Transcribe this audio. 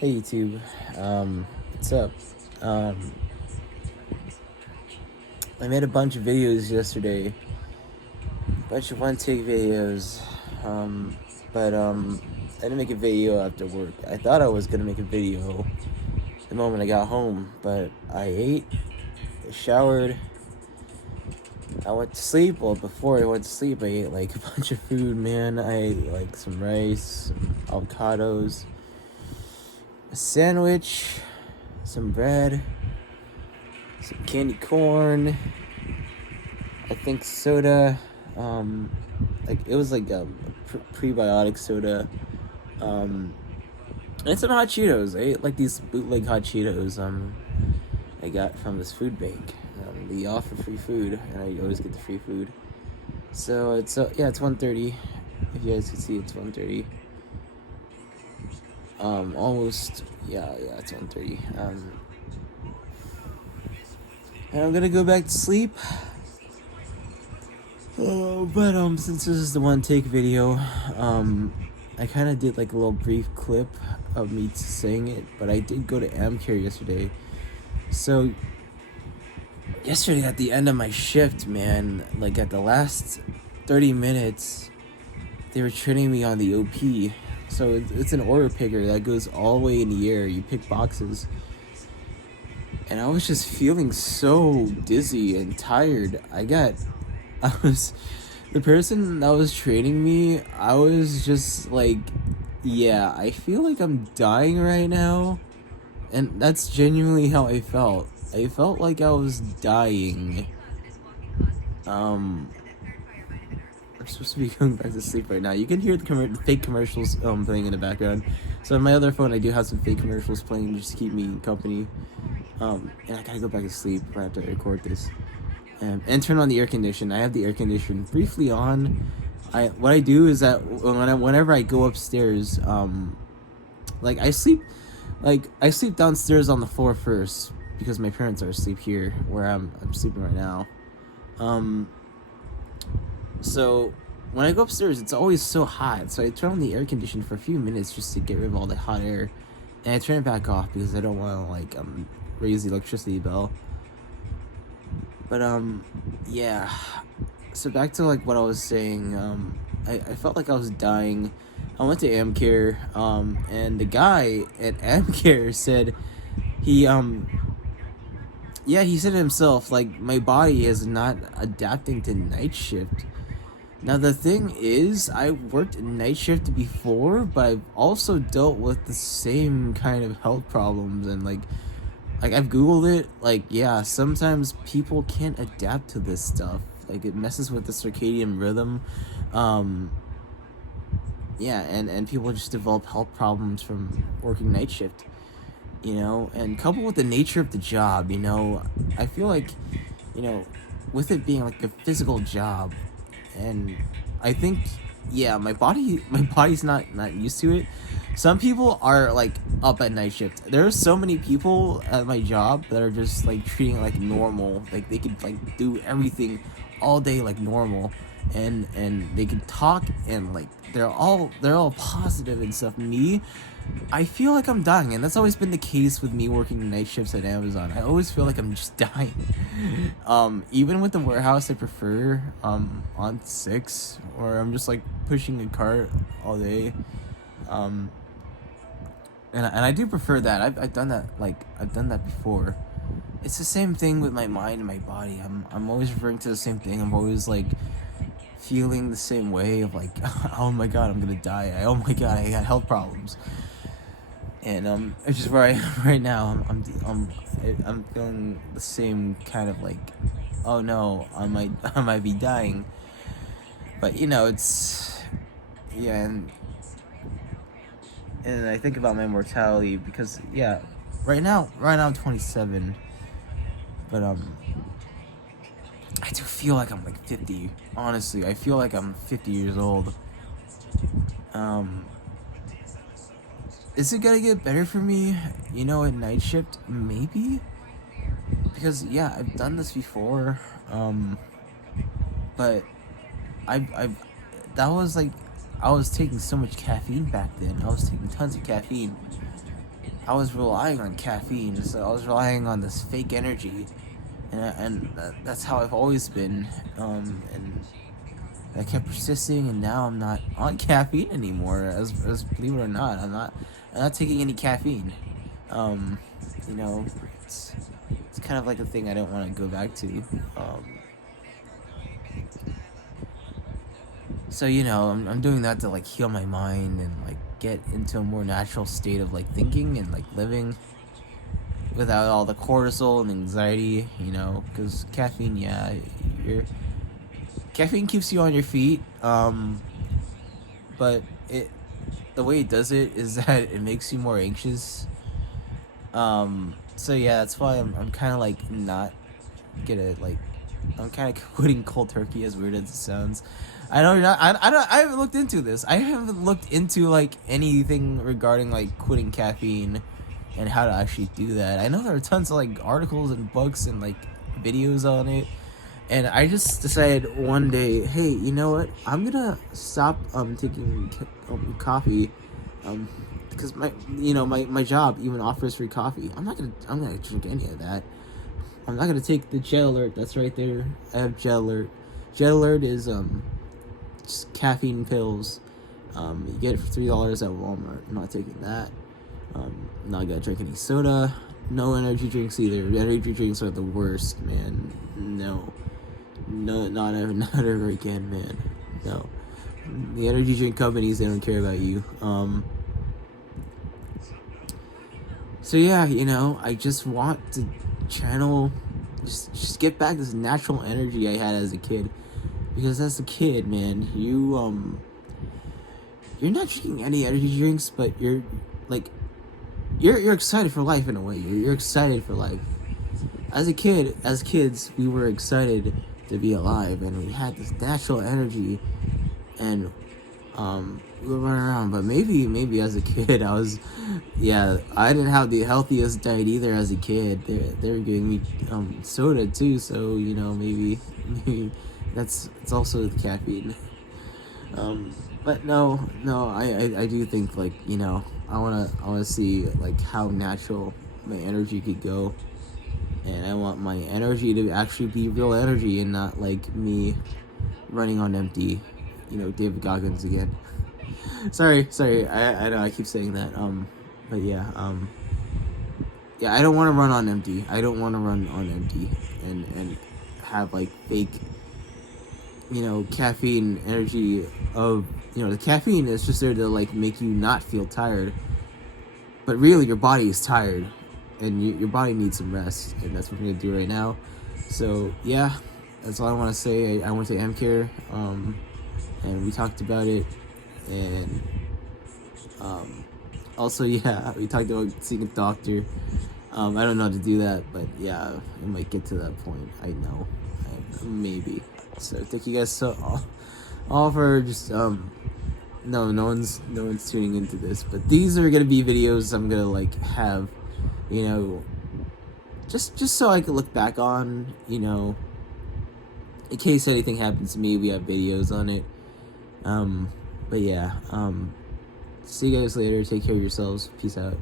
Hey YouTube, what's up? Um, I made a bunch of videos yesterday, bunch of one take videos, but I didn't make a video after work. I thought I was gonna make a video the moment I got home, but I ate, I showered, I went to sleep. Well, before I went to sleep, I ate like a bunch of food, man. I ate like some rice, some avocados, a sandwich, some bread, some candy corn, I think soda, like it was like a prebiotic soda, and some hot Cheetos. I ate like these bootleg hot Cheetos, I got from this food bank. They offer free food, and I always get the free food. So it's yeah, it's 1:30. If you guys can see, it's 1:30. Almost, yeah, it's 1:30. And I'm gonna go back to sleep. But since this is the one take video, I kind of did like a little brief clip of me saying it, but I did go to amcare yesterday. So yesterday at the end of my shift, man, like at the last 30 minutes, they were training me on the OP. So it's an order picker that goes all the way in the air. You pick boxes. And I was just feeling so dizzy and tired. The person that was training me, I was just like, yeah, I feel like I'm dying right now. And that's genuinely how I felt. I felt like I was dying. I'm supposed to be going back to sleep right now. You can hear the fake commercials playing in the background. So on my other phone, I do have some fake commercials playing just to keep me company. And I gotta go back to sleep right after I record this. And turn on the air condition. I have the air condition briefly on. What I do is that whenever I go upstairs, like I sleep downstairs on the floor first because my parents are asleep here where I'm sleeping right now. So when I go upstairs, it's always so hot. So I turn on the air conditioner for a few minutes just to get rid of all the hot air, and I turn it back off because I don't want to like raise the electricity bill. But yeah. So back to like what I was saying. I felt like I was dying. I went to amcare, and the guy at amcare said he he said himself, like, my body is not adapting to night shift. Now the thing is, I worked night shift before, but I've also dealt with the same kind of health problems, and like I've googled it. Like, yeah, sometimes people can't adapt to this stuff. Like, it messes with the circadian rhythm. Yeah, and people just develop health problems from working night shift, and coupled with the nature of the job, I feel like, with it being like a physical job, and I think, yeah, my body's not used to it. Some people are like up at night shift. There are so many people at my job that are just like treating it like normal. Like they could like do everything all day like normal, and they can talk, and like they're all positive and stuff. Me, I feel like I'm dying, and that's always been the case with me working night shifts at Amazon. I always feel like I'm just dying. Even with the warehouse, I prefer on 6, or I'm just like pushing a cart all day. And I do prefer that. I've done that, like I've done that before. It's the same thing with my mind and my body. I'm always referring to the same thing. I'm always like feeling the same way of like, oh my god, I'm gonna die. Oh my god, I got health problems. And it's just where I am right now. I'm feeling the same kind of like, oh no, I might be dying. But it's, yeah, and I think about my mortality because, yeah, right now I'm 27, but I do feel like I'm like 50. Honestly, I feel like I'm 50 years old. Is it gonna get better for me, at night shift? Maybe, because yeah, I've done this before. But I've that was like, I was taking so much caffeine back then. I was taking tons of caffeine, I was relying on caffeine, so I was relying on this fake energy, and that's how I've always been. And I kept persisting, and now I'm not on caffeine anymore. As believe it or not, I'm not taking any caffeine. Um, you know, it's it's kind of like a thing I don't want to go back to. So I'm doing that to like heal my mind and like get into a more natural state of like thinking and like living without all the cortisol and anxiety. Because caffeine, yeah, your caffeine keeps you on your feet. But the way it does it is that it makes you more anxious. So yeah, that's why I'm kind of like not gonna like I'm kind of quitting cold turkey, as weird as it sounds. I know you're not. I haven't looked into this. I haven't looked into like anything regarding like quitting caffeine and how to actually do that. I know there are tons of like articles and books and like videos on it. And I just decided one day, hey, you know what? I'm gonna stop taking coffee, because my job even offers free coffee. I'm not gonna drink any of that. I'm not gonna take the Jet Alert. That's right there. I have Jet Alert. Jet Alert is just caffeine pills. You get it for $3 at Walmart. I'm not taking that. Not gonna drink any soda. No energy drinks either. Energy drinks are the worst, man. No, not ever, not ever again, man. No, the energy drink companies, they don't care about you. So yeah, I just want to channel, just get back this natural energy I had as a kid. Because as a kid, man, you're not drinking any energy drinks, but you're like, you're excited for life in a way. You're excited for life. As kids, we were excited to be alive, and we had this natural energy, and we were running around. But maybe as a kid, I didn't have the healthiest diet either. As a kid, they were giving me soda too, so maybe it's also the caffeine. But no, I do think like I wanna see like how natural my energy could go. And I want my energy to actually be real energy and not like me running on empty. David Goggins again. sorry. I know I keep saying that. But yeah. I don't want to run on empty. I don't want to run on empty and have like fake, caffeine energy of the caffeine is just there to like make you not feel tired. But really, your body is tired, and your body needs some rest, and that's what we're gonna do right now. So yeah, that's all I want to say. I went to amcare, and we talked about it, and also yeah, we talked about seeing a doctor. I don't know how to do that, but yeah, it might get to that point. I know, maybe. So thank you guys all for just no one's tuning into this, but these are gonna be videos I'm gonna like have, just so I can look back on, in case anything happens to me, we have videos on it. But yeah, see you guys later. Take care of yourselves. Peace out.